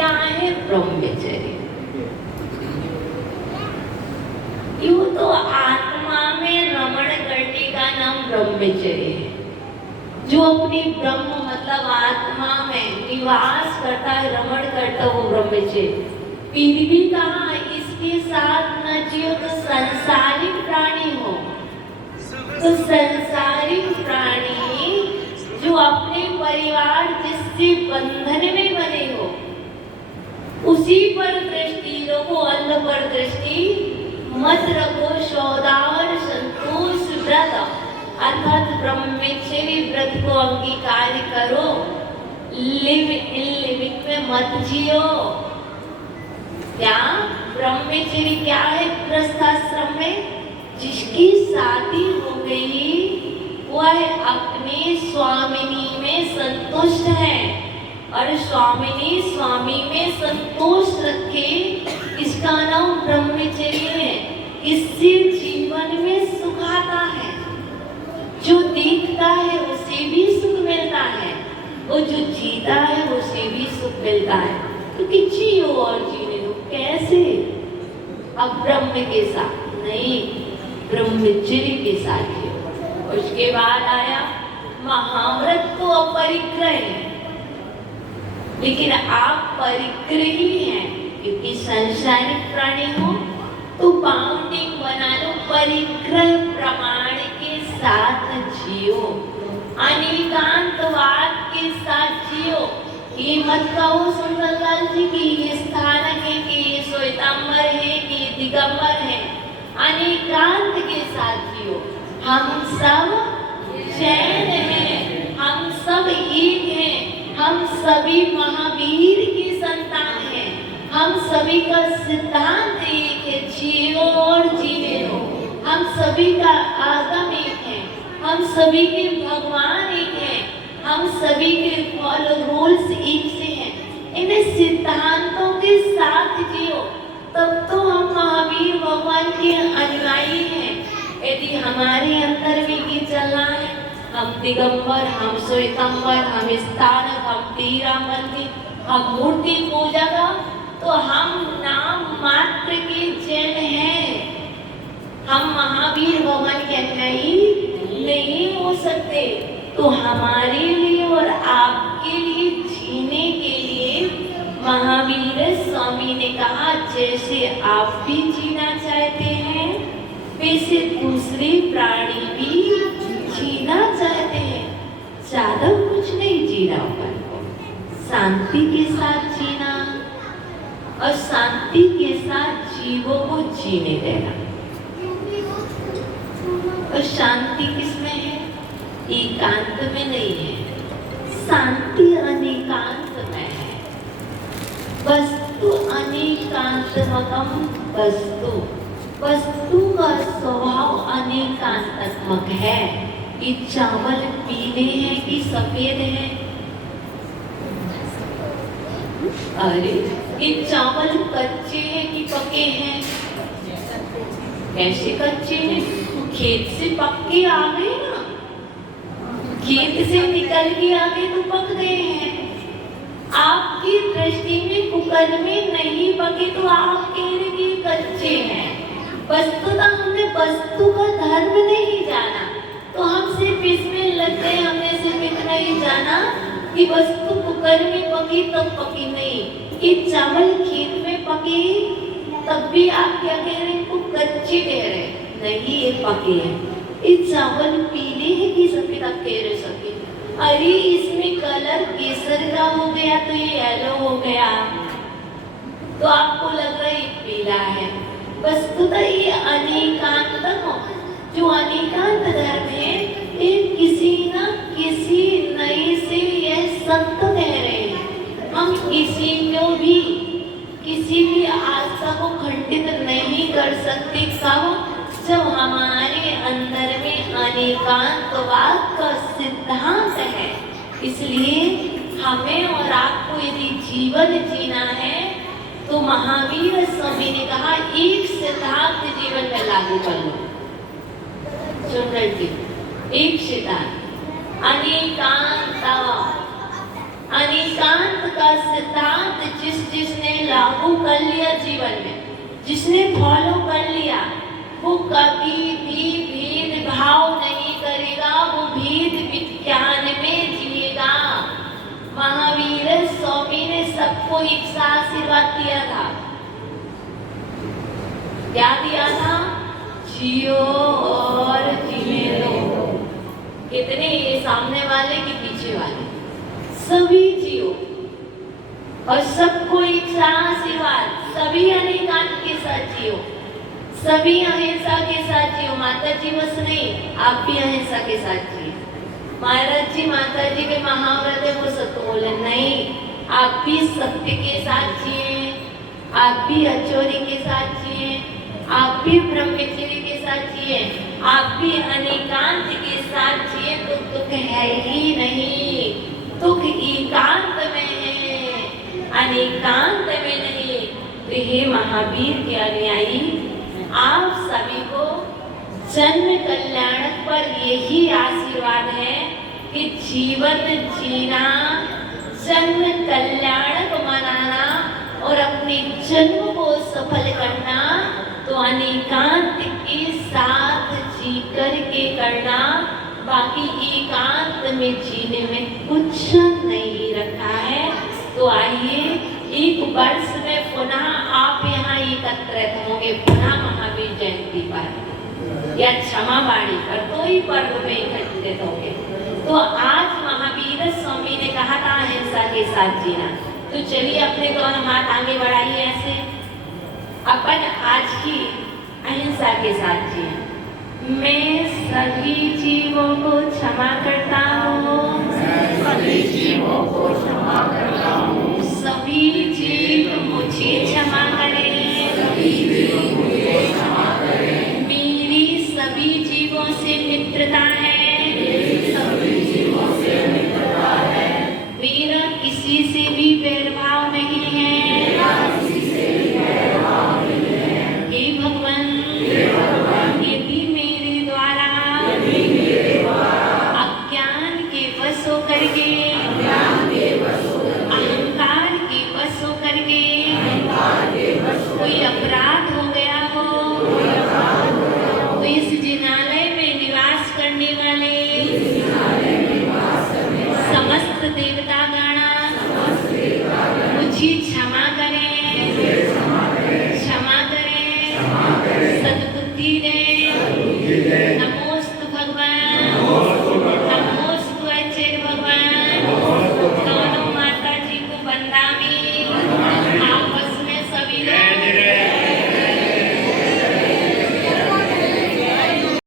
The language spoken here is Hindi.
क्या है ब्रह्मचर्य? यूं तो आत्मा में रमण करने का नाम ब्रह्मचर्य है। जो अपनी ब्रह्म मतलब आत्मा में निवास करता है, रमण करता है, वो ब्रह्मचर्य। फिर भी कहा इसके साथ न जियो तो संसारिक प्राणी हो। तो संसारिक प्राणी जो अपने परिवार जिससे बंधन में बने हो, उसी पर दृष्टि रखो, अंध पर दृष्टि मत रखो। सौदावर संतोष व्रत अर्थात ब्रह्मचर्य व्रत को अंगीकार करो। लिव इन लिविंग में मत जियो। क्या ब्रह्मचर्य क्या है? गृहस्थाश्रम में जिसकी शादी हो गई वह अपने स्वामिनी में संतुष्ट है, और स्वामिनी स्वामी में संतोष रखे, इसका नाम ब्रह्मचर्य है। इससे जीवन में सुख आता है। जो दिखता है उसे भी सुख मिलता है, और जो जीता है उसे भी सुख मिलता है। क्योंकि जियो और जीने दो। कैसे? अब ब्रह्म के साथ नहीं, ब्रह्मचर्य के साथ जियो। उसके बाद आया महाव्रत तो अपरिग्रह है, लेकिन आप परिग्रही हैं क्योंकि संसारिक प्राणी हो, तो बाउंडिंग बना लो। परिग्रह प्रमाण के साथ जियो, अनेकांतवाद के साथ जियो। ये मत कहो सुंदरलाल जी की ये स्थानक है, कि ये श्वेतांबर है, कि ये दिगंबर है। अनेकांत के साथ जियो। हम सब जैन हैं, हम सब एक हैं, हम सभी महावीर की संतान हैं। हम सभी का सिद्धांत एक है, जियो और जीने दो। हम सभी का आगम एक है, हम सभी के भगवान एक हैं, हम सभी के फॉलो रूल्स एक से हैं। इन सिद्धांतों के साथ जियो, तब तो हम महावीर भगवान के अनुयायी हैं। यदि हमारे अंदर में ये चलना है, हम दिगंबर, हम श्वेतांबर, हम स्थानक, हम तीरा मंदिर, हम मूर्ति पूजा का, तो हम नाम मात्र के जैन हैं। हम महावीर भगवान के अनुयायी नहीं हो सकते। तो हमारे लिए और आपके लिए जीने के लिए महावीर स्वामी ने कहा, जैसे आप भी जीना चाहते हैं वैसे दूसरे प्राणी भी जीना चाहते हैं। ज्यादा कुछ नहीं जीना अपन को, शांति के साथ जीना और शांति के साथ जीवों को जीने देना। और शांति किसमें है? एकांत में नहीं है, शांति अनेकांत में है। वस्तु अनेकांतमकम वस्तु, वस्तु का स्वभाव अनेकांतात्मक है। ये चावल पीले हैं कि सफेद हैं? अरे ये चावल कच्चे हैं कि पके हैं? कैसे कच्चे हैं? खेत से पक्के आ गए ना, खेत से निकल के आ गए तो पक गए हैं। आपकी दृष्टि में कुकर में नहीं पके तो आप कह रहे कि कच्चे हैं। वस्तुतः हमने वस्तु का धर्म नहीं जाना, तो हम सिर्फ इसमें लग गए। हमने सिर्फ इतना ही जाना कि वस्तु कुकर में पकी तब पकी नहीं, कि चावल खेत में पके तब भी आप क्या कह रहे हैं? को कच्चे कह रहे हैं? नहीं, ये पके हैं। ये चावल पीले हैं कि सफेद? आप कह रहे सफेद। अरे इसमें कलर केसर का हो गया तो ये येलो हो गया, तो आपको लग रहा है ये पीला है। वस्तुतः ये अनेकांत हो। जो अनेकांत धर्म है, ये किसी न किसी नए से यह सत्य कह रहे हैं। हम किसी को भी किसी भी आस्था को खंडित नहीं कर सकते। कब? जब हमारे अंदर में अनेकांतवाद का सिद्धांत है। इसलिए हमें और आपको यदि जीवन जीना है तो महावीर स्वामी ने कहा, एक सिद्धांत जीवन में लागू कर लो। एक सिद्धांत, अनेकांत का सिद्धांत जिससे कर लिया जीवन में, जिसने फॉलो कर लिया, वो कभी भी भेदभाव नहीं करेगा, वो भेद विज्ञान में जिएगा। महावीर स्वामी ने सबको एक सा आशीर्वाद दिया था। क्या दिया था? जियो और जीने दो। कितने? ये सामने वाले के पीछे वाले सभी जियो और सबको एक सा आशीर्वाद, सभी अनेकांत के साथ जियो, सभी अहिंसा के साथ जियो। माता जी बस नहीं, आप भी अहिंसा के साथ जिए। महाराज जी माता जी के महाव्रत है, वो सत्य बोले नहीं, आप भी सत्य के साथ जिए, आप भी अचोरी के साथ जिए, आप भी ब्रह्मचर्य के साथ जिए, आप भी अनेकांत के साथ जिए, तो दुख है ही नहीं। दुख एकांत में है, अनेकांत में नहीं। तो हे महावीर के अनुयायी, आप सभी को जन्म कल्याण पर यही आशीर्वाद है कि जीवन जीना, जन्म कल्याण को मनाना और अपने जन्म को सफल करना तो अनेकांत के साथ जी करके करना, बाकी एकांत में जीने में कुछ नहीं रखा है। तो आइए, एक वर्ष में पुनः आप यहाँ एकत्रित होंगे, पुनः महावीर जयंती पर या क्षमा बाड़ी पर, तो ही पर्व में एकत्रित होंगे। तो आज महावीर स्वामी ने कहा था अहिंसा के साथ जीना। तो चलिए अपने दोनों हाथ आगे बढ़ाइए, ऐसे अपन आज की अहिंसा के साथ जिए। मैं सभी जीवों को क्षमा करता हूँ, सभी जीवों को क्षमा करता हूँ, सभी जीव मुझे क्षमा करें, सभी जीव मुझे क्षमा करें। मेरी सभी जीवों से मित्रता है, मेरी सभी जीवों से मित्रता है, मेरा किसी से भी भेदभाव नहीं है, मेरा किसी से भी भेदभाव नहीं है। हे भगवान, हे भगवान, यदि मेरे द्वारा अज्ञान के वश होकर के, अज्ञान के वश होकर, अहंकार के वश होकर के अहंकार के वश होकर कोई अपराध हो गया हो, कोई अपराध हो गया हो, तो इस जिनालय में निवास करने वाले इस जिनालय में निवास करने वाले समस्त देवता गण समस्त देवतागण मुझे क्षमा करें, मुझे क्षमा करें, क्षमा करें, क्षमा करें, सद्बुद्धि दें,